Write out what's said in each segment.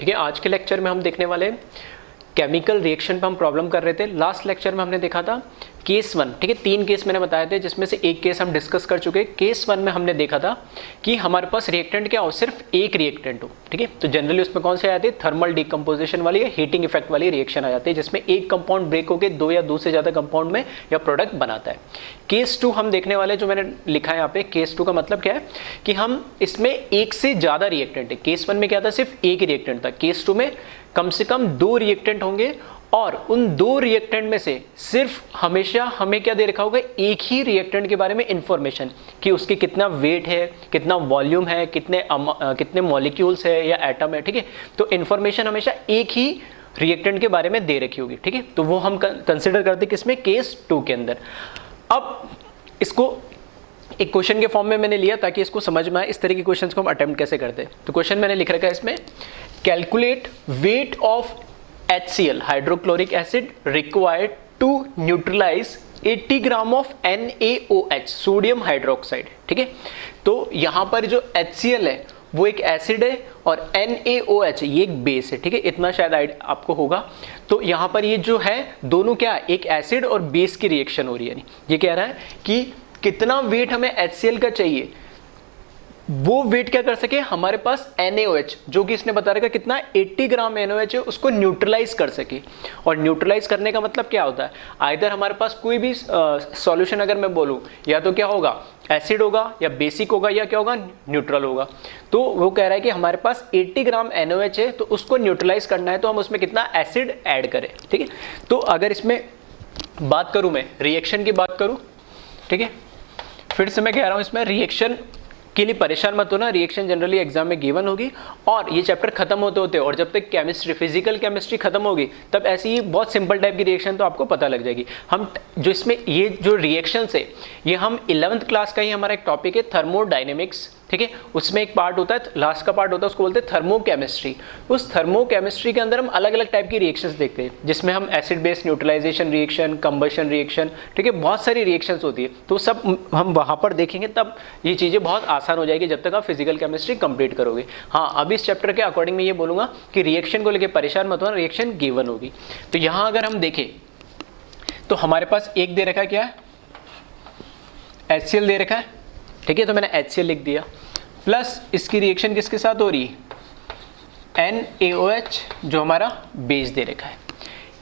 ठीक है, आज के लेक्चर में हम देखने वाले केमिकल रिएक्शन पे हम प्रॉब्लम कर रहे थे। लास्ट लेक्चर में हमने देखा था केस 1, ठीक है, 3 केस मैंने बताए थे जिसमें से एक केस हम डिस्कस कर चुके। केस 1 में हमने देखा था कि हमारे पास रिएक्टेंट क्या हो, सिर्फ एक रिएक्टेंट हो, ठीक है। तो जनरली उसमें कौन से आ जाती है, थर्मल डिकम्पोजिशन वाली या हीटिंग इफेक्ट वाली रिएक्शन आ जाती है, जिसमें एक कंपाउंड ब्रेक होकर 2 या 2 से ज्यादा कंपाउंड में या प्रोडक्ट बनाता है। केस 2 हम देखने वाले, जो मैंने लिखा है यहाँ पे, केस 2 का मतलब क्या है कि हम इसमें एक से ज्यादा रिएक्टेंट है। केस 1 में क्या था, सिर्फ एक रिएक्टेंट था। केस 2 में कम से कम 2 रिएक्टेंट होंगे और उन 2 रिएक्टेंट में से सिर्फ हमेशा हमें क्या दे रखा होगा, एक ही रिएक्टेंट के बारे में इंफॉर्मेशन कि उसके कितना वेट है, कितना वॉल्यूम है, कितने मॉलिक्यूल्स है या एटम है, ठीक है। तो इंफॉर्मेशन हमेशा एक ही रिएक्टेंट के बारे में दे रखी होगी, ठीक है। तो वो हम कंसिडर करते हैं किसमें, केस 2 के अंदर। अब इसको एक क्वेश्चन के फॉर्म में मैंने लिया ताकि इसको समझ में आए इस तरह के क्वेश्चंस को हम अटेम्प्ट कैसे करते हैं। तो क्वेश्चन मैंने लिख रखा है इसमें, calculate weight of HCl hydrochloric acid required to neutralize 80 gram of NaOH sodium hydroxide, ठीक है। तो यहां पर जो HCl है वो एक एसिड है और NaOH ये एक बेस है, ठीक है। इतना शायद आपको होगा। तो यहां पर ये जो है दोनों क्या, एक एसिड और बेस की रिएक्शन हो रही है। ये कह रहा है कि कितना वेट हमें HCl का चाहिए, वो वेट क्या कर सके हमारे पास NaOH, जो कि इसने बता रखा कितना 80 ग्राम NaOH है, उसको न्यूट्रलाइज कर सके। और न्यूट्रलाइज करने का मतलब क्या होता है, आइदर हमारे पास कोई भी सॉल्यूशन अगर मैं बोलूं, या तो क्या होगा, एसिड होगा या बेसिक होगा या क्या होगा, न्यूट्रल होगा। तो वो कह रहा है कि हमारे पास 80 ग्राम NaOH है, तो उसको न्यूट्रलाइज करना है, तो हम उसमें कितना एसिड ऐड करें, ठीक है। तो अगर इसमें बात करूं, मैं रिएक्शन की बात करूं, ठीक है, फिर से मैं कह रहा हूं इसमें रिएक्शन के लिए परेशान मत होना, रिएक्शन जनरली एग्जाम में गिवन होगी और ये चैप्टर खत्म होते होते और जब तक केमिस्ट्री फिजिकल केमिस्ट्री खत्म होगी तब ऐसी ही बहुत सिंपल टाइप की रिएक्शन तो आपको पता लग जाएगी। हम जो इसमें ये जो रिएक्शन है ये हम 11th क्लास का ही हमारा एक टॉपिक है थर्मोडायनेमिक्स, ठीक है। उसमें एक पार्ट होता है, लास्ट का पार्ट होता है, उसको बोलते हैं थर्मोकेमिस्ट्री। उस थर्मोकेमिस्ट्री के अंदर हम अलग अलग टाइप की रिएक्शंस देखते हैं, जिसमें हम acid base neutralization reaction, combustion reaction, ठीक है, बहुत सारी रिएक्शंस होती है। तो सब हम वहां पर देखेंगे, तब ये चीजें बहुत आसान हो जाएगी जब तक आप फिजिकल केमिस्ट्री कंप्लीट करोगे। हाँ, अभी इस चैप्टर के अकॉर्डिंग मैं ये बोलूंगा कि रिएक्शन को लेकर परेशान मत होना, रिएक्शन गिवन होगी। तो यहां अगर हम देखें तो हमारे पास एक दे रखा क्या है, HCl दे रखा है, ठीक है। तो मैंने HCl लिख दिया, प्लस इसकी रिएक्शन किसके साथ हो रही है, NaOH जो हमारा बेस दे रखा है।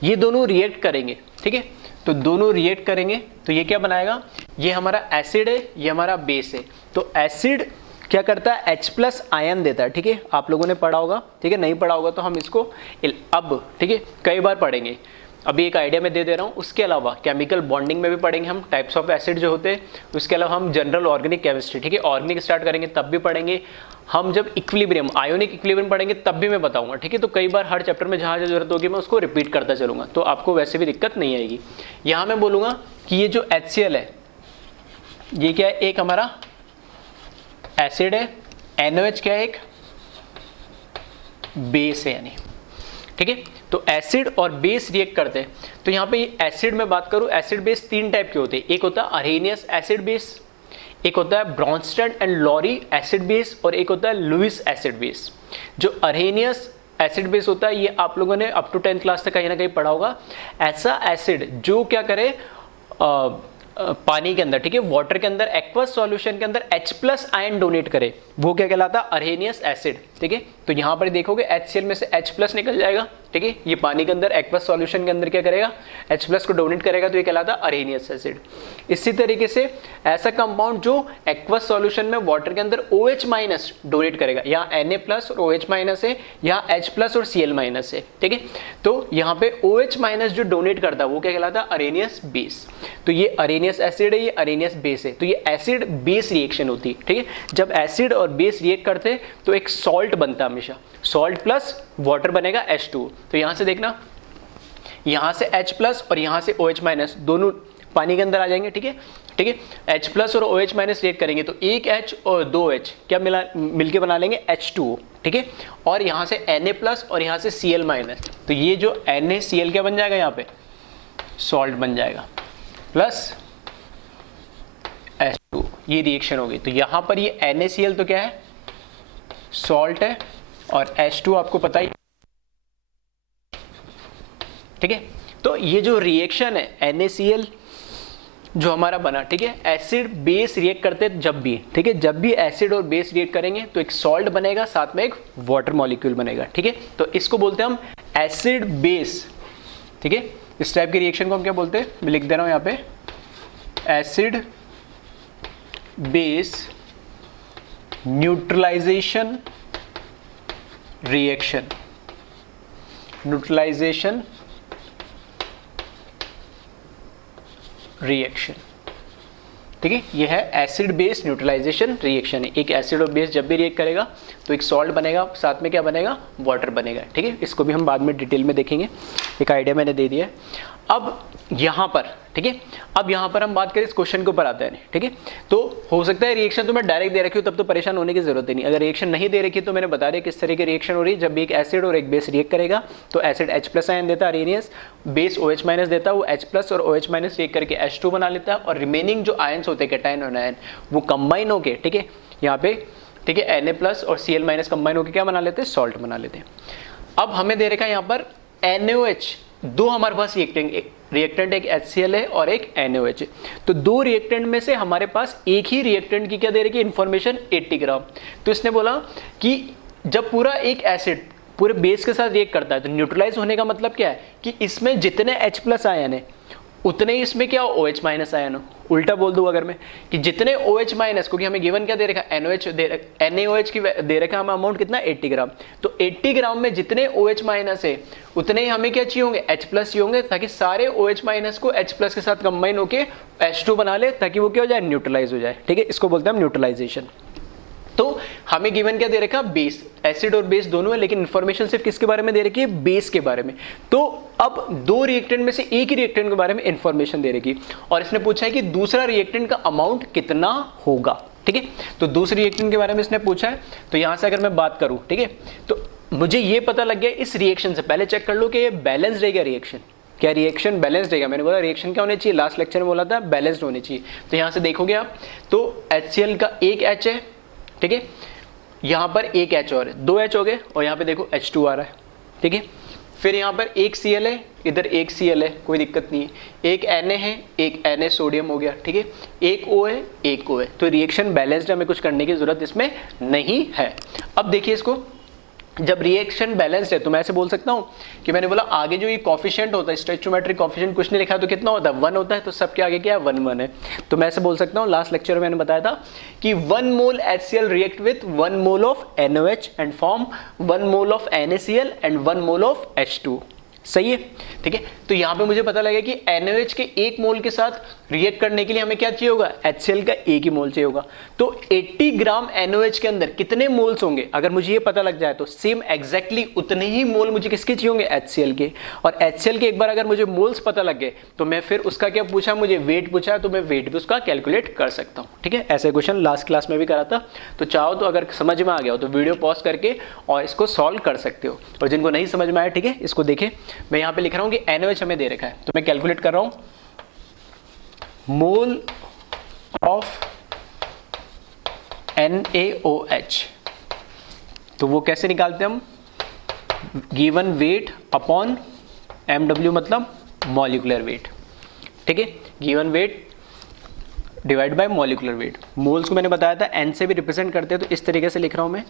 ये दोनों रिएक्ट करेंगे, ठीक है। तो दोनों रिएक्ट करेंगे तो ये क्या बनाएगा, ये हमारा एसिड है, ये हमारा बेस है। तो एसिड क्या करता है, H+ आयन देता है, ठीक है। आप लोगों ने पढ़ा होगा, ठीक है, नहीं पढ़ा होगा तो हम इसको अब, ठीक है, कई बार पढ़ेंगे। अभी एक आइडिया मैं दे दे रहा हूँ, उसके अलावा केमिकल बॉन्डिंग में भी पढ़ेंगे हम, टाइप्स ऑफ एसिड जो होते हैं। उसके अलावा हम जनरल ऑर्गेनिक केमिस्ट्री, ठीक है, ऑर्गेनिक स्टार्ट करेंगे तब भी पढ़ेंगे। हम जब इक्विलिब्रियम आयोनिक इक्विलिब्रियम पढ़ेंगे तब भी मैं बताऊंगा, ठीक है। तो कई बार हर चैप्टर में जहाँ जरूरत होगी मैं उसको रिपीट करता चलूंगा, तो आपको वैसे भी दिक्कत नहीं आएगी। यहाँ मैं बोलूँगा कि ये जो HCl है ये क्या है, एक हमारा एसिड है, NaOH क्या है, एक बेस है यानी, ठीक है। तो एसिड और बेस रिएक्ट करते हैं। तो यहाँ पे एसिड में बात करूँ, एसिड बेस 3 टाइप के होते हैं, एक होता है अरेनियस एसिड बेस, एक होता है Bronsted and Lowry acid base और एक होता है लुइस एसिड बेस। जो अरेनियस एसिड बेस होता है ये आप लोगों ने अप टू 10th क्लास तक कहीं ना कहीं पढ़ा होगा। ऐसा एसिड जो क्या करे, पानी के अंदर, ठीक है, वाटर के अंदर, एक्वस सॉल्यूशन के अंदर H+ आयन डोनेट करे, वो क्या कहलाता है, अरेनियस एसिड, ठीक है। तो यहां पर देखोगे HCl में से H+ निकल जाएगा, ठीक है। ये पानी के अंदर एक्वस सॉल्यूशन के अंदर क्या करेगा, H+ को डोनेट करेगा, तो ये कहलाता है अरेनियस एसिड। इसी तरीके से ऐसा कंपाउंड जो एक्वस सॉल्यूशन में वाटर के अंदर OH- डोनेट करेगा, यहाँ Na+ और OH- है, यहाँ H+ और Cl- है, ठीक है। तो यहाँ पे OH- जो डोनेट करता है वो क्या कहलाता है, अरेनियस बेस। तो ये अरेनियस एसिड है, ये अरेनियस बेस है। तो ये एसिड बेस रिएक्शन होती है, ठीक है। जब एसिड और बेस रिएक्ट करते हैं तो एक सॉल्ट बनता है, हमेशा सॉल्ट प्लस वाटर बनेगा H2। तो यहां से देखना, यहां से H+ और यहां से OH- दोनों पानी के अंदर आ जाएंगे, ठीक है, ठीक है। H+ और OH- रिएक्ट करेंगे तो एक H और 2 H क्या मिलके बना लेंगे H2O, ठीक है। और यहां से Na+ और यहां से Cl-, तो ये जो NaCl क्या बन जाएगा, यहाँ पे सॉल्ट बन जाएगा, प्लस H2, ये रिएक्शन होगी। तो यहां पर ये NaCl तो क्या है, सॉल्ट है, और H2 आपको पता ही ठीक है। तो ये जो रिएक्शन है NaCl जो हमारा बना, ठीक है, एसिड बेस रिएक्ट करते जब भी, ठीक है, जब भी एसिड और बेस रिएक्ट करेंगे तो एक सॉल्ट बनेगा, साथ में एक वाटर मॉलिक्यूल बनेगा, ठीक है। तो इसको बोलते हैं हम एसिड बेस, ठीक है। इस टाइप के रिएक्शन को हम क्या बोलते हैं, मैं लिख दे रहा हूं यहां पे, acid base neutralization reaction, neutralization reaction, ठीक है। ये है एसिड बेस न्यूट्रलाइजेशन रिएक्शन है। एक एसिड और बेस जब भी रिएक्ट करेगा तो एक सॉल्ट बनेगा, साथ में क्या बनेगा, वाटर बनेगा, ठीक है। इसको भी हम बाद में डिटेल में देखेंगे, एक आइडिया मैंने दे दिया है। अब यहाँ पर, ठीक है, अब यहाँ पर हम बात करें इस क्वेश्चन के ऊपर आते हैं, ठीक है। तो हो सकता है रिएक्शन तो मैं डायरेक्ट दे रखी हूँ, तब तो परेशान होने की जरूरत ही नहीं। अगर रिएक्शन नहीं दे रखी तो मैंने बता दिया किस तरह की रिएक्शन हो रही है। जब भी एक एसिड और एक बेस रिएक्ट करेगा तो एसिड H+ आयन देता है अरेनियस, बेस OH- देता है, वो H+ और OH- रिएक्ट करके H2 बना लेता है, और रिमेनिंग जो आयन्स होते हैं कैटायन और आयन वो कंबाइन होके, ठीक है, यहाँ पे, ठीक है, Na+ और Cl- कंबाइन होकर क्या बना लेते हैं, सॉल्ट बना लेते हैं। अब हमें दे रखा है यहाँ पर NaOH, दो हमारे पास रिएक्टेंट एक HCl है और एक NaOH है। तो दो रिएक्टेंट में से हमारे पास एक ही रिएक्टेंट की क्या दे रखी है इन्फॉर्मेशन, 80 ग्राम। तो इसने बोला कि जब पूरा एक एसिड पूरे बेस के साथ रिएक्ट करता है तो न्यूट्रलाइज होने का मतलब क्या है कि इसमें जितने H+ आयन है उतने ही इसमें क्या OH- आयन हो। उल्टा बोल दूं अगर मैं कि जितने OH-, क्योंकि हमें गिवन क्या दे रखा है, NaOH की दे रखा है हमें अमाउंट कितना, 80 ग्राम। तो 80 ग्राम में जितने OH- है उतने ही हमें क्या चाहिए होंगे, H+ चाहिए होंगे, ताकि सारे OH- को H+ के साथ कंबाइन होके H2 बना ले, ताकि वो क्या हो जाए, न्यूट्रलाइज हो जाए, ठीक है। इसको बोलते हैं हम न्यूट्रलाइजेशन। तो हमें गिवन क्या दे रखा, बेस, एसिड और बेस दोनों है, लेकिन इंफॉर्मेशन सिर्फ किसके बारे में दे रखी है, बेस के बारे में। तो अब दो रिएक्टेंट में से एक ही रिएक्टेंट के बारे में इंफॉर्मेशन दे रखी, और इसने पूछा है कि दूसरा रिएक्टेंट का अमाउंट कितना होगा, ठीक है। तो दूसरे रिएक्टेंट के बारे में इसने पूछा है। तो यहां से अगर मैं बात करूं, ठीक है, तो मुझे ये पता लग गया इस रिएक्शन से, पहले चेक कर लो कि ये बैलेंस रहेगा रिएक्शन, क्या रिएक्शन बैलेंस्ड रहेगा। मैंने बोला रिएक्शन क्या होनी चाहिए, लास्ट लेक्चर में बोला था बैलेंस्ड होनी चाहिए। तो यहां से देखोगे आप तो HCl का एक H है, ठीक है, यहां पर एक H और है, 2 H हो गए, और यहां पे देखो H2 आ रहा है, ठीक है। फिर यहां पर एक Cl है, इधर एक Cl है, कोई दिक्कत नहीं है। एक Na है, एक Na सोडियम हो गया, ठीक है। एक O है, एक O है। तो रिएक्शन बैलेंस्ड, हमें कुछ करने की जरूरत इसमें नहीं है। अब देखिए इसको, जब रिएक्शन बैलेंस्ड है तो मैं ऐसे बोल सकता हूं कि मैंने बोला आगे जो ये कोफिशिएंट होता है, स्टोइचियोमेट्रिक कोफिशिएंट कुछ नहीं लिखा है तो कितना होता है, 1 होता है। तो सबके आगे क्या है, 1 1 है। तो मैं ऐसे बोल सकता हूं, लास्ट लेक्चर में मैंने बताया था कि 1 मोल HCl react with 1 mole of NaOH and form 1 mole of NaCl and 1 mole of H2, सही है, ठीक है। तो यहां पे मुझे पता लगा कि NaOH के 1 मोल के साथ रिएक्ट करने के लिए हमें क्या चाहिए होगा, HCl का 1 ही मोल चाहिए होगा। तो 80 ग्राम NaOH के अंदर कितने मोल्स होंगे, अगर मुझे ये पता लग जाए तो सेम एग्जैक्टली उतने ही मोल मुझे किसके चाहिए होंगे, HCl के। और HCl के एक बार अगर मुझे मोल्स पता लग गए तो मैं फिर उसका क्या पूछा, मुझे वेट पूछा है, तो मैं वेट भी उसका कैलकुलेट कर सकता हूँ, ठीक है। ऐसे क्वेश्चन लास्ट क्लास में भी करा था। तो चाहो तो अगर समझ में आ गया हो तो वीडियो पॉज करके और इसको सॉल्व कर सकते हो, और जिनको नहीं समझ में आया, ठीक है, इसको देखें। मैं यहाँ पे लिख रहा हूँ कि NaOH हमें दे रखा है, तो मैं कैलकुलेट कर रहा हूँ मोल ऑफ NaOH। तो वो कैसे निकालते हैं हम, गिवन वेट अपॉन MW मतलब मॉलिक्यूलर वेट, ठीक है। Given weight divide by molecular weight. Moles को मैंने बताया था N से भी रिप्रेजेंट करते हैं, तो इस तरीके से लिख रहा हूं मैं,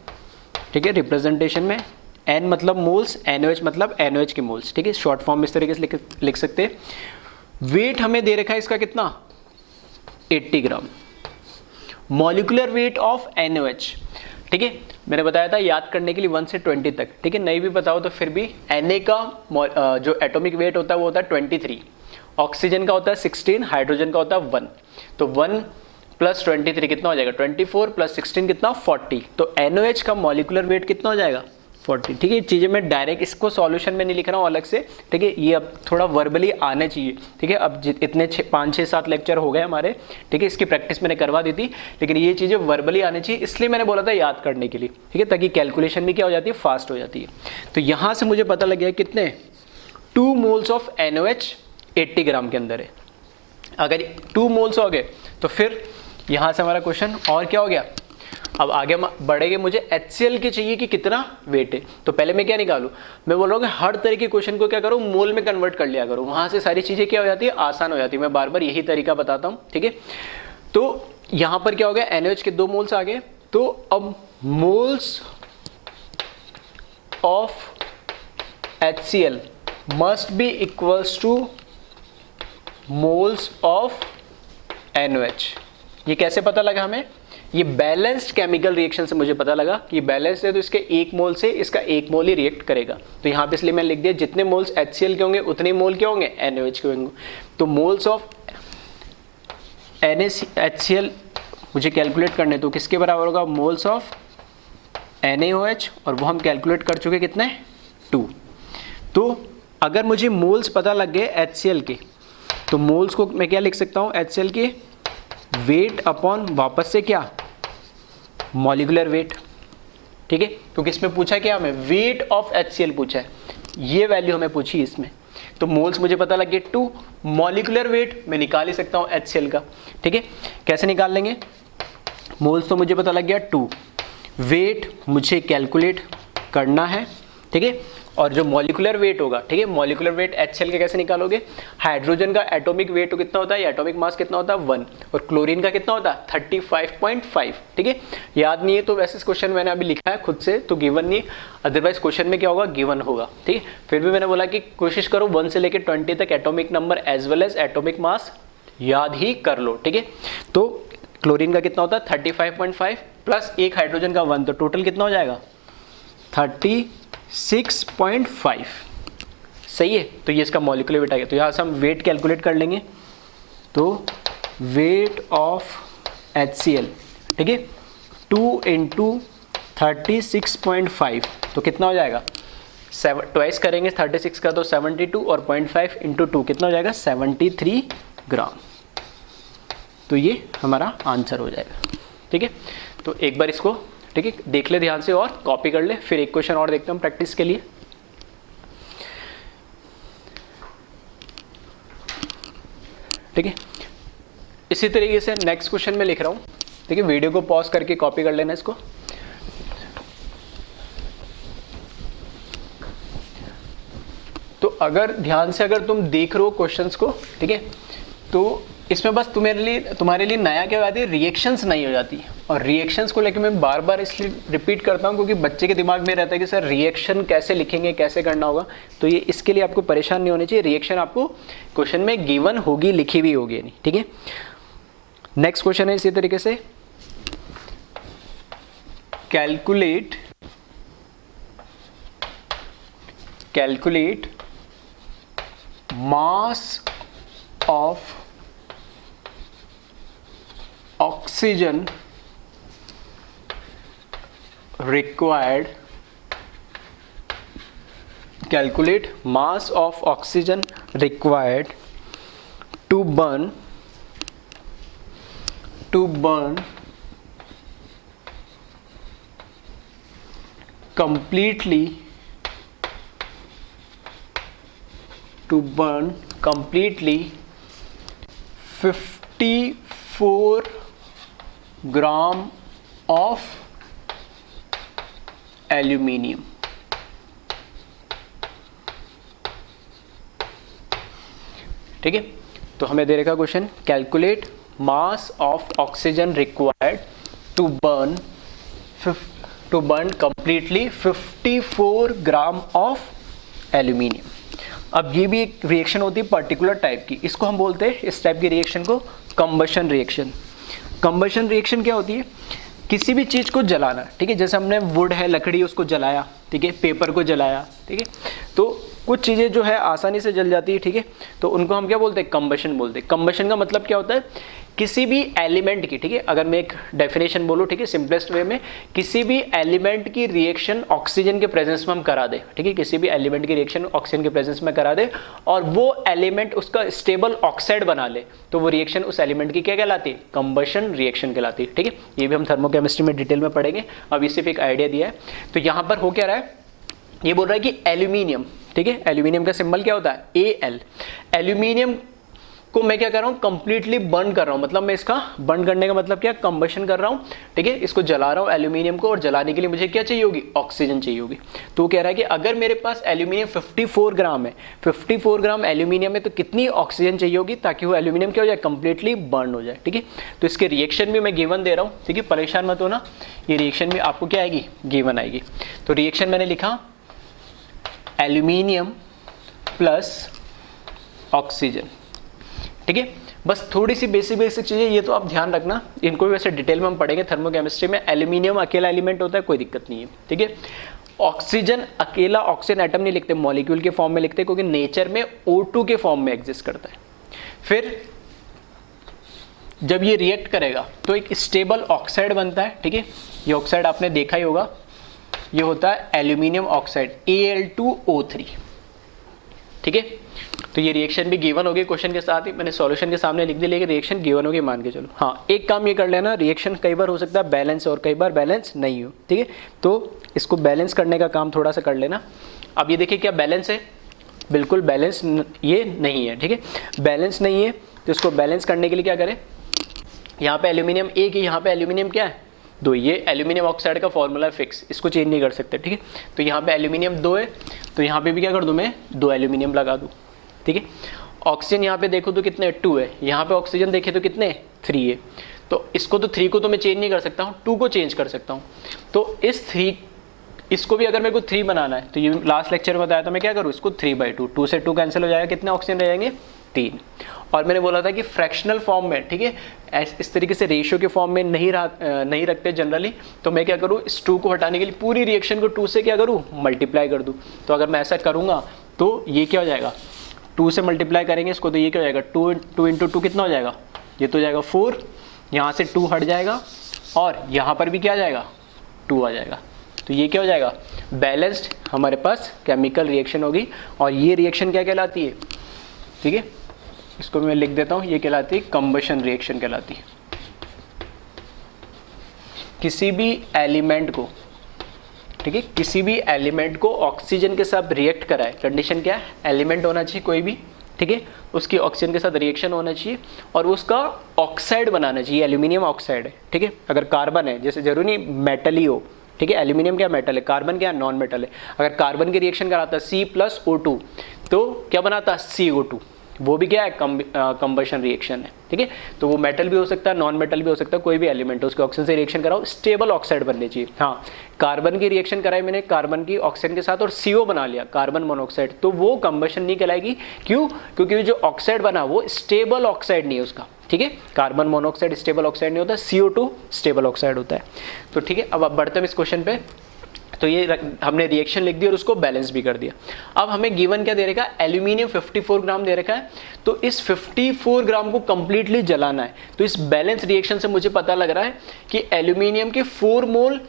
ठीक है। रिप्रेजेंटेशन में N मतलब मोल्स, NaOH मतलब NaOH के मोल्स, ठीक है। शॉर्ट फॉर्म में इस तरीके से लिख सकते हैं। वेट हमें दे रखा है इसका कितना, 80 ग्राम। मॉलिक्यूलर वेट ऑफ NaOH, ठीक है, मैंने बताया था याद करने के लिए 1 से 20 तक, ठीक है। नहीं भी बताओ तो फिर भी Na का जो एटॉमिक वेट होता है वो होता है 23, ऑक्सीजन का होता है 16, हाइड्रोजन का होता है 1। तो 1 + 23 कितना हो जाएगा, 24 + 16 कितना, 40। तो NaOH का मॉलिक्यूलर वेट कितना हो जाएगा, 40, ठीक है। चीज़ें मैं डायरेक्ट इसको सॉल्यूशन में नहीं लिख रहा हूँ अलग से, ठीक है। ये अब थोड़ा वर्बली आना चाहिए, ठीक है। अब इतने 5 6 7 लेक्चर हो गए हमारे, ठीक है। इसकी प्रैक्टिस मैंने करवा दी थी, लेकिन ये चीज़ें वर्बली आनी चाहिए, इसलिए मैंने बोला था याद करने के लिए, ठीक है, ताकि कैलकुलेशन भी क्या हो जाती है, फास्ट हो जाती है। तो यहाँ से मुझे पता लग गया कितने, 2 मोल्स ऑफ NaOH 80 ग्राम के अंदर है। अगर 2 मोल्स हो गए तो फिर यहाँ से हमारा क्वेश्चन और क्या हो गया, अब आगे बढ़ेंगे, मुझे HCl की चाहिए कि कितना वेट है, तो पहले मैं क्या निकालूं, मैं बोल रहा हूँ कि हर तरह के क्वेश्चन को क्या करूँ, मोल में कन्वर्ट कर लिया करूँ, वहां से सारी चीजें क्या हो जाती है, आसान हो जाती है। मैं बार बार यही तरीका बताता हूँ, ठीक है। तो यहां पर क्या हो गया, NaOH के 2 मोल्स आ गए, तो अब moles of HCl must be equals two moles of NaOH। ये कैसे पता लगा हमें, ये बैलेंस्ड केमिकल रिएक्शन से मुझे पता लगा कि बैलेंस है, तो इसके 1 मोल से इसका 1 मोल ही रिएक्ट करेगा। तो यहाँ पे इसलिए मैं लिख दिया जितने मोल्स HCl के होंगे उतने मोल क्या होंगे, NaOH के होंगे। तो मोल्स ऑफ HCl मुझे कैलकुलेट करने, तो किसके बराबर होगा, मोल्स ऑफ NaOH, और वो हम कैलकुलेट कर चुके कितने, 2। तो अगर मुझे मोल्स पता लग गए HCl के, तो मोल्स को मैं क्या लिख सकता हूँ, HCl के वेट अपॉन वापस से क्या, मॉलिक्यूलर वेट, ठीक है। क्योंकि इसमें पूछा क्या हमें, वेट ऑफ HCl पूछा है, ये वैल्यू हमें पूछी इसमें। तो मोल्स मुझे पता लग गए 2, मॉलिक्यूलर वेट मैं निकाल ही सकता हूँ HCl का, ठीक है। कैसे निकाल लेंगे, मोल्स तो मुझे पता लग गया 2, वेट मुझे कैलकुलेट करना है, ठीक है। और जो मॉलिक्यूलर वेट होगा, ठीक है, मॉलिक्यूलर वेट HCl के कैसे निकालोगे, हाइड्रोजन का एटॉमिक वेट कितना होता है, एटॉमिक मास कितना होता है 1, और क्लोरीन का कितना होता है 35.5, ठीक है। याद नहीं है तो वैसे क्वेश्चन मैंने अभी लिखा है खुद से, तो गिवन नहीं, अदरवाइज क्वेश्चन में क्या होगा, गिवन होगा, ठीक है। फिर भी मैंने बोला कि कोशिश करो 1 से लेकर 20 तक atomic number as well as atomic mass याद ही कर लो, ठीक है। तो क्लोरीन का कितना होता है 35.5 प्लस एक हाइड्रोजन का 1, तो टोटल कितना हो जाएगा 36.5, सही है। तो ये इसका मॉलिक्यूलर वेट आ गया। तो यहाँ से हम वेट कैलकुलेट कर लेंगे, तो वेट ऑफ HCl, ठीक है, 2 × 36.5, तो कितना हो जाएगा, 7 ट्वाइस करेंगे 36 का, तो 72, और 0.5 × 2 कितना हो जाएगा 73 ग्राम। तो ये हमारा आंसर हो जाएगा, ठीक है। तो एक बार इसको, ठीक है, देख ले ध्यान से और कॉपी कर ले। फिर एक क्वेश्चन और देखते हैं हम प्रैक्टिस के लिए। ठीक है, इसी तरीके से नेक्स्ट क्वेश्चन में लिख रहा हूं, ठीक है। वीडियो को पॉज करके कॉपी कर लेना इसको। तो अगर ध्यान से अगर तुम देख रहे हो क्वेश्चंस को, ठीक है, तो इसमें बस तुम्हारे लिए नया क्या हो जाती है, रिएक्शंस नहीं हो जाती। और रिएक्शंस को लेकर मैं बार बार इसलिए रिपीट करता हूँ क्योंकि बच्चे के दिमाग में रहता है कि सर रिएक्शन कैसे लिखेंगे, कैसे करना होगा। तो ये इसके लिए आपको परेशान नहीं होनी चाहिए, रिएक्शन आपको क्वेश्चन में गिवन होगी, लिखी भी होगी नहीं, ठीक है। नेक्स्ट क्वेश्चन है इसी तरीके से, calculate mass of oxygen required, calculate mass of oxygen required to burn completely 54 gram of aluminium. ठीक है, तो हमें दे रखा question, calculate mass of oxygen required to burn completely 54 gram of aluminium. अब ये भी एक रिएक्शन होती है पर्टिकुलर टाइप की, इसको हम बोलते हैं, इस टाइप की रिएक्शन को कंबशन रिएक्शन। कंबशन रिएक्शन क्या होती है, किसी भी चीज़ को जलाना, ठीक है, जैसे हमने वुड है, लकड़ी, उसको जलाया, ठीक है, पेपर को जलाया, ठीक है, तो कुछ चीज़ें जो है आसानी से जल जाती है, ठीक है, तो उनको हम क्या बोलते हैं, कंबशन बोलते हैं। कंबशन का मतलब क्या होता है, किसी भी एलिमेंट की, ठीक है, अगर मैं एक डेफिनेशन बोलूँ, ठीक है, सिंपलेस्ट वे में, किसी भी एलिमेंट की रिएक्शन ऑक्सीजन के प्रेजेंस में हम करा दे, ठीक है, किसी भी एलिमेंट की रिएक्शन ऑक्सीजन के प्रेजेंस में करा दे और वो एलिमेंट उसका स्टेबल ऑक्साइड बना ले, तो वो रिएक्शन उस एलिमेंट की क्या कहलाती है, कंबशन रिएक्शन कहलाती है। ठीक है, ये भी हम थर्मोकेमिस्ट्री में डिटेल में पढ़ेंगे, अभी सिर्फ एक आइडिया दिया है। तो यहाँ पर हो क्या रहा है, ये बोल रहा है कि एल्यूमिनियम, ठीक है, एल्यूमिनियम का सिंबल क्या होता है, Al। एल्यूमिनियम को मैं क्या कर रहा हूँ, कंप्लीटली बर्न कर रहा हूँ, मतलब मैं इसका बर्न करने का मतलब क्या, कंबशन कर रहा हूँ, ठीक है, इसको जला रहा हूँ एल्यूमिनियम को, और जलाने के लिए मुझे क्या चाहिए होगी, ऑक्सीजन चाहिए होगी। तो वो कह रहा है कि अगर मेरे पास एल्यूमिनियम 54 ग्राम है, 54 ग्राम एल्यूमिनियम है, तो कितनी ऑक्सीजन चाहिए होगी ताकि वो एल्यूमिनियम क्या हो जाए, कंप्लीटली बर्न हो जाए, ठीक है। तो इसके रिएक्शन भी मैं गिवन दे रहा हूँ, ठीक है, परेशान मत होना, ये रिएक्शन भी आपको क्या आएगी, गिवन आएगी। तो रिएक्शन मैंने लिखा एल्यूमिनियम प्लस ऑक्सीजन, ठीक है। बस थोड़ी सी बेसिक चीज़ें ये तो आप ध्यान रखना, इनको भी वैसे डिटेल में हम पढ़ेंगे थर्मोकेमिस्ट्री में। एल्यूमिनियम अकेला एलिमेंट होता है, कोई दिक्कत नहीं है, ठीक है। ऑक्सीजन अकेला ऑक्सीजन एटम नहीं लिखते, मॉलिक्यूल के फॉर्म में लिखते हैं, क्योंकि नेचर में O2 के फॉर्म में एग्जिस्ट करता है। फिर जब ये रिएक्ट करेगा तो एक स्टेबल ऑक्साइड बनता है, ठीक है। ये ऑक्साइड आपने देखा ही होगा, ये होता है एल्यूमिनियम ऑक्साइड Al2O3, ठीक है। तो ये रिएक्शन भी गिवन होगी क्वेश्चन के साथ ही, मैंने सॉल्यूशन के सामने लिख दिया, लेकिन रिएक्शन गिवन होगी मान के चलो। हाँ, एक काम ये कर लेना, रिएक्शन कई बार हो सकता है बैलेंस और कई बार बैलेंस नहीं हो, ठीक है। तो इसको बैलेंस करने का काम थोड़ा सा कर लेना। अब ये देखिए क्या बैलेंस है, बिल्कुल बैलेंस ये नहीं है, ठीक है, बैलेंस नहीं है। तो इसको बैलेंस करने के लिए क्या करें, यहाँ पे एल्यूमिनियम एक ही, यहाँ पे एल्यूमिनियम क्या है, 2। ये एल्यूमिनियम ऑक्साइड का फॉर्मूला फिक्स, इसको चेंज नहीं कर सकते, ठीक है। तो यहाँ पे एल्यूमिनियम 2 है, तो यहाँ पे भी क्या कर दूँ मैं, 2 एल्यूमिनियम लगा दूँ, ठीक है। ऑक्सीजन यहाँ पे देखो तो कितने 2 है, यहाँ पे ऑक्सीजन देखे तो कितने 3 है। तो इसको तो 3 को तो मैं चेंज नहीं कर सकता हूँ, 2 को चेंज कर सकता हूँ। तो इस 3 इसको भी अगर मेरे को 3 बनाना है, तो ये लास्ट लेक्चर में बताया था, मैं क्या करूँ, इसको 3/2, 2 से 2 कैंसिल हो जाएगा, कितने ऑक्सीजन रह जाएंगे, 3। और मैंने बोला था कि फ्रैक्शनल फॉर्म में, ठीक है, इस तरीके से रेशियो के फॉर्म में नहीं रखते जनरली। तो मैं क्या करूँ, इस 2 को हटाने के लिए पूरी रिएक्शन को 2 से क्या करूँ, मल्टीप्लाई कर दूँ। तो अगर मैं ऐसा करूँगा तो ये क्या हो जाएगा, 2 से मल्टीप्लाई करेंगे इसको, तो ये क्या हो जाएगा, 2 इंटू 2 कितना हो जाएगा, ये तो हो जाएगा 4, यहाँ से 2 हट जाएगा, और यहाँ पर भी क्या आ जाएगा, 2 आ जाएगा। तो ये क्या हो जाएगा, बैलेंस्ड हमारे पास केमिकल रिएक्शन होगी। और ये रिएक्शन क्या कहलाती है, ठीक है, इसको मैं लिख देता हूँ, ये कहलाती है कंबशन रिएक्शन कहलाती है। किसी भी एलिमेंट को, ठीक है, किसी भी एलिमेंट को ऑक्सीजन के साथ रिएक्ट कराए, कंडीशन क्या है, एलिमेंट होना चाहिए कोई भी, ठीक है, उसकी ऑक्सीजन के साथ रिएक्शन होना चाहिए, और उसका ऑक्साइड बनाना चाहिए, एल्यूमिनियम ऑक्साइड है, ठीक है। अगर कार्बन है, जैसे जरूरी नहीं मेटल ही हो, ठीक है, एल्यूमिनियम क्या मेटल है, कार्बन क्या नॉन मेटल है। अगर कार्बन की रिएक्शन कराता है C+O2, तो क्या बनाता है, CO2, वो भी क्या है, कंबशन रिएक्शन है, ठीक है। तो वो मेटल भी हो सकता है, नॉन मेटल भी हो सकता है, कोई भी एलिमेंट हो, उसके ऑक्सीजन से रिएक्शन कराओ, स्टेबल ऑक्साइड बननी चाहिए। हाँ, कार्बन की रिएक्शन कराई मैंने कार्बन की ऑक्सीजन के साथ और CO बना लिया, कार्बन मोनोऑक्साइड, तो वो कंबशन नहीं कहलाएगी। क्यों, क्योंकि जो ऑक्साइड बना वो स्टेबल ऑक्साइड नहीं है उसका, ठीक है। कार्बन मोनोऑक्साइड स्टेबल ऑक्साइड नहीं होता, CO2 स्टेबल ऑक्साइड होता है। तो ठीक है, अब आप बढ़ते हैं इस क्वेश्चन पे। तो ये हमने रिएक्शन लिख दी और उसको बैलेंस भी कर दिया। अब हमें गिवन क्या दे रखा है, एल्यूमिनियम 54 ग्राम दे रखा है। तो इस 54 ग्राम को कंप्लीटली जलाना है। तो इस बैलेंस रिएक्शन से मुझे पता लग रहा है कि एल्यूमिनियम के 4 मोल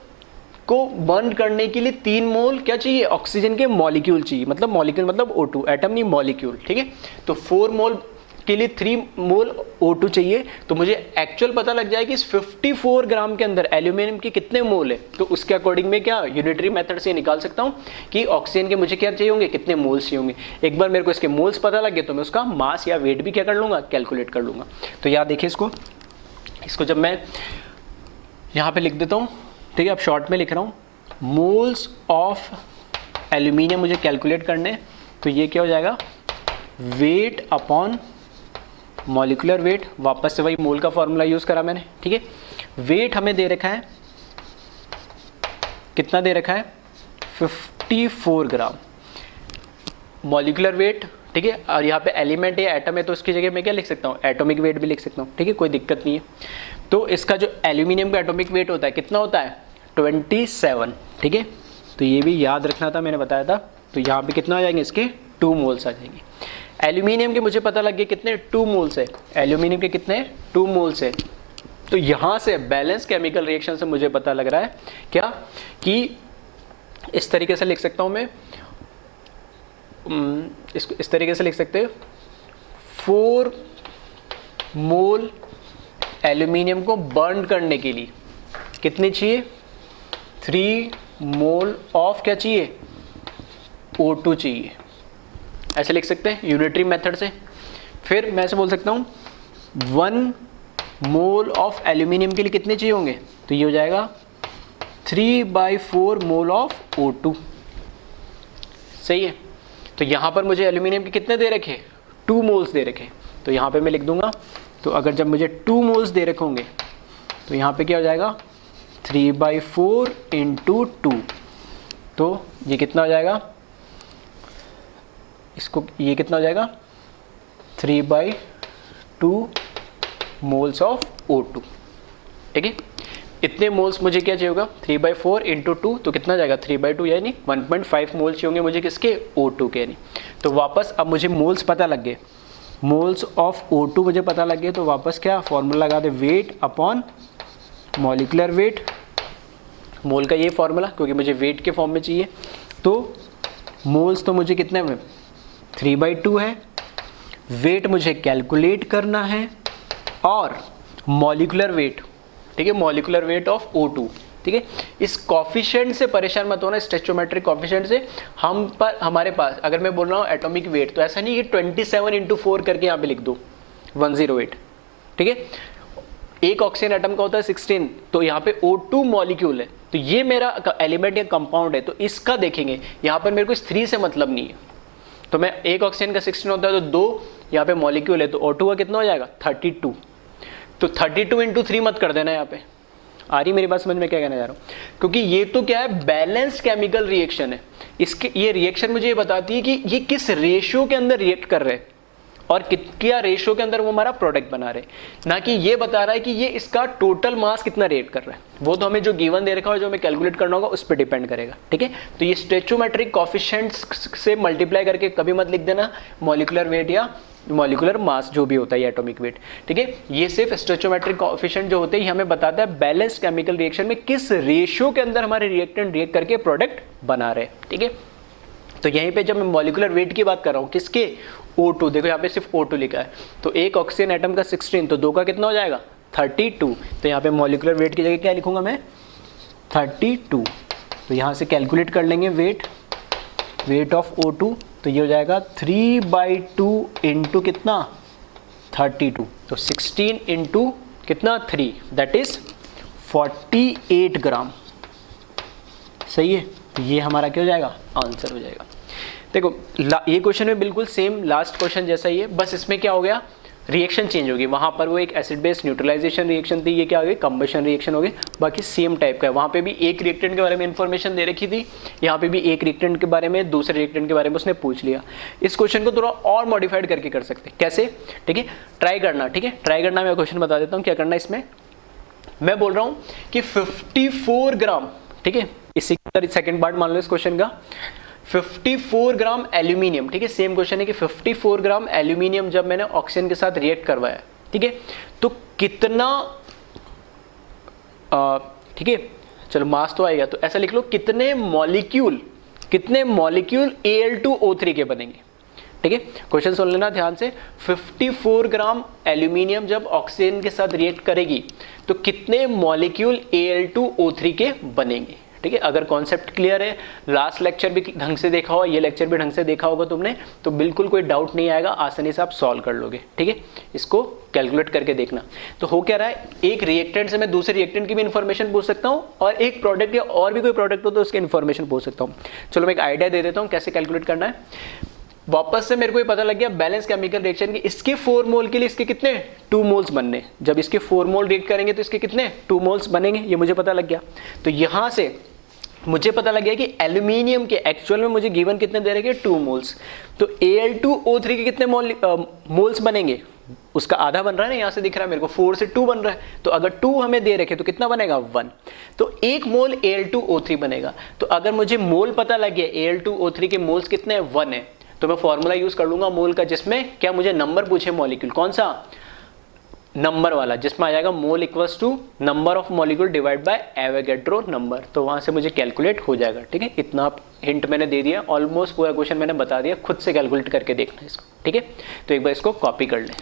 को बर्न करने के लिए 3 मोल क्या चाहिए, ऑक्सीजन के मॉलिक्यूल चाहिए, मतलब मॉलिक्यूल मतलब O2, एटम नहीं मॉलिक्यूल, ठीक है। तो 4 मोल के लिए 3 मोल O2 चाहिए। तो मुझे एक्चुअल पता लग जाए कि इस 54 ग्राम के अंदर एल्यूमिनियम के कितने मोल है। तो उसके अकॉर्डिंग में क्या यूनिटरी मेथड से निकाल सकता हूं कि ऑक्सीजन के मुझे क्या चाहिए होंगे, कितने मोल्स चाहिए होंगे। एक बार मेरे को इसके मोल्स पता लग गए तो मैं उसका मास या वेट भी क्या कर लूंगा, कैलकुलेट कर लूंगा। तो यहाँ देखिए इसको जब मैं यहाँ पे लिख देता हूँ, ठीक है, अब शॉर्ट में लिख रहा हूँ, मोल्स ऑफ एल्यूमिनियम मुझे कैलकुलेट करने। तो ये क्या हो जाएगा, वेट अपॉन मॉलिक्यूलर वेट, वापस से वही मोल का फॉर्मूला यूज करा मैंने, ठीक है। वेट हमें दे रखा है, कितना दे रखा है, 54 ग्राम मॉलिक्यूलर वेट, ठीक है। और यहाँ पे एलिमेंट या एटम है तो उसकी जगह मैं क्या लिख सकता हूँ, एटॉमिक वेट भी लिख सकता हूँ, ठीक है, कोई दिक्कत नहीं है। तो इसका जो एल्यूमिनियम का एटॉमिक वेट होता है कितना होता है, 27, ठीक है। तो ये भी याद रखना था, मैंने बताया था। तो यहाँ पे कितना आ जाएंगे, इसके 2 मोल्स आ जाएंगे। एल्यूमिनियम के मुझे पता लग गया कितने, 2 मोल्स है, एल्यूमिनियम के कितने 2 मोल्स है। तो यहाँ से बैलेंस केमिकल रिएक्शन से मुझे पता लग रहा है क्या, कि इस तरीके से लिख सकता हूँ मैं, इसको इस तरीके से लिख सकते हैं, 4 मोल एल्यूमिनियम को बर्न करने के लिए कितनी चाहिए, 3 मोल ऑफ क्या चाहिए, O2 चाहिए। ऐसे लिख सकते हैं यूनिटरी मेथड से। फिर मैं ऐसे बोल सकता हूँ 1 मोल ऑफ एल्यूमिनियम के लिए कितने चाहिए होंगे, तो ये हो जाएगा 3/4 मोल ऑफ O2। सही है। तो यहाँ पर मुझे एल्यूमिनियम के कितने दे रखे, 2 मोल्स दे रखे, तो यहाँ पे मैं लिख दूंगा। तो अगर जब मुझे 2 मोल्स दे रखे होंगे तो यहाँ पे क्या हो जाएगा 3/4 × 2, तो ये कितना हो जाएगा, इसको ये कितना हो जाएगा 3/2 मोल्स ऑफ O2। ठीक है, इतने मोल्स मुझे क्या चाहिए होगा 3/4 × 2, तो कितना जाएगा 3/2 यानी 1.5 मोल्स चाहिए होंगे मुझे किसके, O2 के। नहीं तो वापस अब मुझे मोल्स पता लग गए, मोल्स ऑफ O2 मुझे पता लग गए, तो वापस क्या फॉर्मूला लगा दे, वेट अपॉन मॉलिकुलर वेट। मोल का ये फॉर्मूला क्योंकि मुझे वेट के फॉर्म में चाहिए, तो मोल्स तो मुझे कितने में 3/2 है, वेट मुझे कैलकुलेट करना है, और मॉलिकुलर वेट, ठीक है, मॉलिकुलर वेट ऑफ O2। ठीक है, इस कॉफिशिएंट से परेशान मत होना, स्टोइचियोमेट्रिक कॉफिशिएंट से। हमारे पास अगर मैं बोल रहा हूँ एटॉमिक वेट, तो ऐसा नहीं कि 27 × 4 करके यहाँ पे लिख दो 108। ठीक है, एक ऑक्सीजन एटम का होता है 16, तो यहाँ पे O2 मॉलिक्यूल है, तो ये मेरा एलिमेंट या कंपाउंड है, तो इसका देखेंगे। यहाँ पर मेरे को इस 3 से मतलब नहीं है, तो मैं एक ऑक्सीजन का 16 होता है तो 2 यहाँ पे मॉलिक्यूल है, तो O2 का कितना हो जाएगा 32। तो 32 × 3 मत कर देना, यहाँ पे आ रही मेरी बात समझ में, क्या कहना चाह रहा हूँ, क्योंकि ये तो क्या है बैलेंस्ड केमिकल रिएक्शन है। इसके ये रिएक्शन मुझे ये बताती है कि ये किस रेशियो के अंदर रिएक्ट कर रहे हैं और क्या रेशियो के अंदर वो हमारा प्रोडक्ट बना रहे, ना कि ये बता रहा है कि ये इसका टोटल मास कितना रिएक्ट कर रहा है। वो तो हमें जो गिवन दे रखा है, जो हमें कैलकुलेट करना होगा उस पर डिपेंड करेगा। ठीक है, तो ये स्टोइचियोमेट्रिक कॉफिशिएंट्स से मल्टीप्लाई करके कभी मत लिख देना मॉलिकुलर वेट या मॉलिकुलर मास जो भी होता है एटॉमिक वेट। ठीक है, ये सिर्फ स्टोइचियोमेट्रिक कोएफिशिएंट जो होते हैं ये हमें बताता है बैलेंस्ड केमिकल रिएक्शन में किस रेशियो के अंदर हमारे रिएक्टेंट रिएक्ट करके प्रोडक्ट बना रहे हैं। ठीक है, तो यहीं पे जब मैं मॉलिकुलर वेट की बात कर रहा हूँ किसके, O2, देखो यहाँ पे सिर्फ O2 लिखा है, तो एक ऑक्सीजन एटम का 16, तो 2 का कितना हो जाएगा 32। तो यहाँ पे मॉलिकुलर वेट की जगह क्या लिखूंगा मैं 32। तो यहाँ से कैलकुलेट कर लेंगे वेट ऑफ O2, तो ये हो जाएगा 3/2 × कितना 32, तो 16 × कितना 3, दैट इज 48 ग्राम। सही है, तो ये हमारा क्या हो जाएगा आंसर हो जाएगा। देखो ये क्वेश्चन में बिल्कुल सेम लास्ट क्वेश्चन जैसा ही है, बस इसमें क्या हो गया रिएक्शन चेंज होगी। वहाँ पर वो एक एसिड बेस न्यूट्रलाइजेशन रिएक्शन थी, ये क्या हो गई कंबशन रिएक्शन हो गई। बाकी सेम टाइप का है, वहाँ पे भी एक रिएक्टेंट के बारे में इंफॉर्मेशन दे रखी थी, यहाँ पे भी एक रिएक्टेंट के बारे में दूसरे रिएक्टेंट के बारे में उसने पूछ लिया। इस क्वेश्चन को थोड़ा और मॉडिफाइड करके कर सकते, कैसे, ठीक है, ट्राई करना। ठीक है, ट्राई करना, मैं क्वेश्चन बता देता हूँ क्या करना। इसमें मैं बोल रहा हूँ कि 54 ग्राम, ठीक है, इसी सेकेंड पार्ट मान लो इस क्वेश्चन का, 54 ग्राम एल्यूमिनियम, ठीक है, सेम क्वेश्चन है कि 54 ग्राम एल्यूमिनियम जब मैंने ऑक्सीजन के साथ रिएक्ट करवाया, ठीक है, तो कितना, ठीक है, चलो मास तो आएगा, तो ऐसा लिख लो कितने मॉलिक्यूल Al2O3 के बनेंगे। ठीक है, क्वेश्चन सुन लेना ध्यान से। 54 ग्राम एल्यूमिनियम जब ऑक्सीजन के साथ रिएक्ट करेगी तो कितने मॉलिक्यूल Al2O3 के बनेंगे। ठीक है, अगर कॉन्सेप्ट क्लियर है, लास्ट लेक्चर भी ढंग से देखा होगा, ये लेक्चर भी ढंग से देखा होगा तुमने, तो बिल्कुल कोई डाउट नहीं आएगा, आसानी से आप सॉल्व कर लोगे। ठीक है, इसको कैलकुलेट करके देखना। तो हो क्या रहा है, एक रिएक्टेंट से मैं दूसरे रिएक्टेंट की भी इन्फॉर्मेशन पूछ सकता हूँ, और एक प्रोडक्ट या और भी कोई प्रोडक्ट हो तो उसकी इन्फॉर्मेशन पूछ सकता हूँ। चलो मैं एक आइडिया दे देता हूँ कैसे कैलकुलेट करना है। वापस से मेरे को ये पता लग गया बैलेंस केमिकल रिएक्शन की, इसके 4 मोल के लिए इसके कितने 2 मोल्स बनने, जब इसके 4 मोल रिएक्ट करेंगे तो इसके कितने 2 मोल्स बनेंगे, ये मुझे पता लग गया। तो यहाँ से मुझे पता लग गया कि एल्यूमिनियम के एक्चुअल में मुझे गिवन कितने दे रहे हैं 2 मोल्स, तो Al2O3 के कितने मोल्स बनेंगे, उसका आधा बन रहा है ना, यहाँ से दिख रहा है मेरे को 4 से 2 बन रहा है, तो अगर 2 हमें दे रखे तो कितना बनेगा 1, तो 1 मोल Al2O3 बनेगा। तो अगर मुझे मोल पता लग गया Al2O3 के मोल्स कितने हैं 1 है, तो मैं फॉर्मूला यूज कर लूंगा मोल का, जिसमें क्या मुझे नंबर पूछे मॉलिक्यूल, कौन सा नंबर वाला, जिसमें आ जाएगा mole equals to number of molecule divide by Avogadro number, तो वहां से मुझे कैलकुलेट हो जाएगा। ठीक है, इतना हिंट मैंने दे दिया, ऑलमोस्ट पूरा क्वेश्चन मैंने बता दिया, खुद से कैलकुलेट करके देखना इसको। ठीक है, तो एक बार इसको कॉपी कर लें।